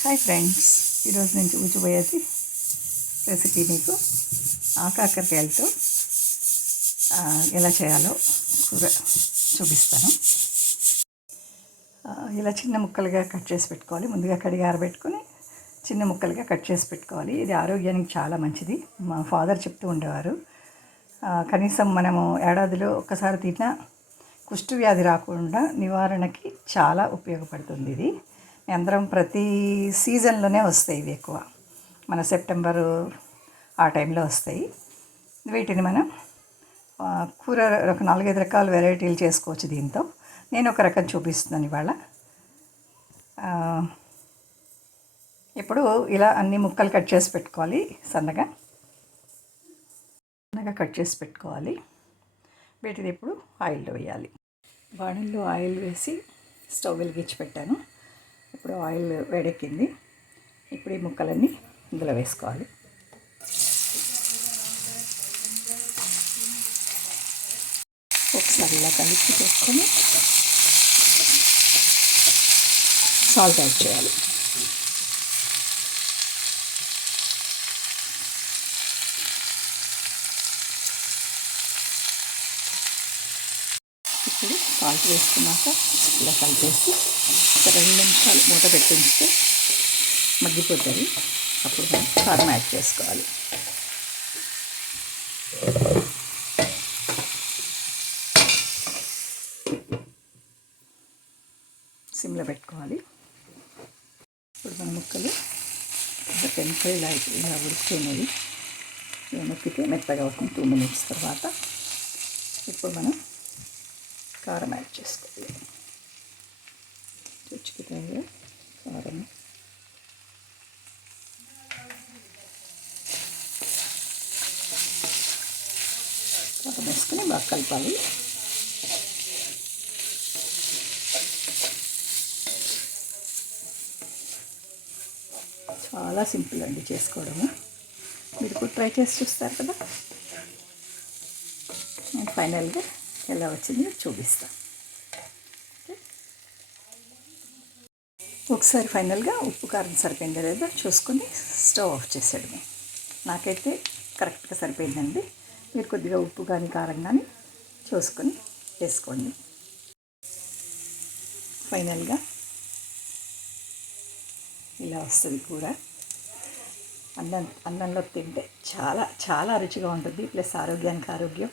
Hi friends ఈరోజు నేను చూపించబోయేది recipe మీకు ఆకాకరకాయలతో ఎలా చేయాలో కూర చూపిస్తాను. ఇలా చిన్న ముక్కలుగా కట్ చేసి పెట్టుకోవాలి. ముందుగా కడిగి ఆరబెట్టుకొని చిన్న ముక్కలుగా కట్ చేసి పెట్టుకోవాలి. ఇది ఆరోగ్యానికి చాలా మంచిది. మా ఫాదర్ చెప్తూ ఉండేవారు. కనీసం మనము ఏడాదిలో ఒక్కసారి తిన్నా కుష్టు వ్యాధి రాకుండా నివారణకి చాలా ఉపయోగపడుతుంది ఇది. యంత్రం ప్రతి సీజన్లోనే వస్తాయి ఇవి ఎక్కువ. మన సెప్టెంబరు ఆ టైంలో వస్తాయి. వీటిని మనం కూర ఒక నాలుగైదు రకాల వెరైటీలు చేసుకోవచ్చు దీంతో. నేను ఒక రకం చూపిస్తున్నాను ఇవాళ. ఇప్పుడు ఇలా అన్ని ముక్కలు కట్ చేసి పెట్టుకోవాలి సన్నగా. సన్నగా కట్ చేసి పెట్టుకోవాలి. వీటిని ఇప్పుడు ఆయిల్లో వేయాలి. బాణల్లో ఆయిల్ వేసి స్టవ్ వెలిగించి పెట్టాను. ఇప్పుడు ఆయిల్ వేడెక్కింది. ఇప్పుడు ఈ ముక్కలన్నీ ఇందులో వేసుకోవాలి. ఒకసారి ఇలా కలిపి పెట్టుకొని సాల్ట్ యాడ్ చేయాలి. ఇప్పుడు సాల్ట్ వేసుకున్నాక ఇలా కలిపేసి ఒక రెండు నిమిషాలు మూత పెట్టించితే మగ్గిపోతుంది అప్పుడు మనం కారం యాడ్ చేసుకోవాలి. సిమ్లో పెట్టుకోవాలి. ఇప్పుడు మన ముక్కలు ఒక టెన్ ఫైవ్ ఇలా ఇలా ఉడుకుతున్నది నొక్కితే మెత్తగా అవుతుంది. టూ మినిట్స్ తర్వాత. ఇప్పుడు మనం కారం యాడ్ చేసుకోవాలి రుచికి తగిన కారం కారం వేసుకొని బాగా కలపాలి చాలా సింపుల్ అండి చేసుకోవడము. మీరు కూడా ట్రై చేసి చూస్తారు కదా? ఫైనల్గా ఎలా వచ్చిందో చూపిస్తాను ఒకసారి ఫైనల్గా ఉప్పు కారం సరిపోయిందో లేదో చూసుకొని స్టవ్ ఆఫ్ చేసేయడమే. నాకైతే కరెక్ట్గా సరిపోయిందండి. మీరు కొద్దిగా ఉప్పు కానీ కారం కానీ చూసుకొని వేసుకోండి. ఫైనల్గా ఇలా వస్తుంది కూర. అన్నం అన్నంలో తింటే చాలా చాలా రుచిగా ఉంటుంది. ప్లస్ ఆరోగ్యానికి ఆరోగ్యం.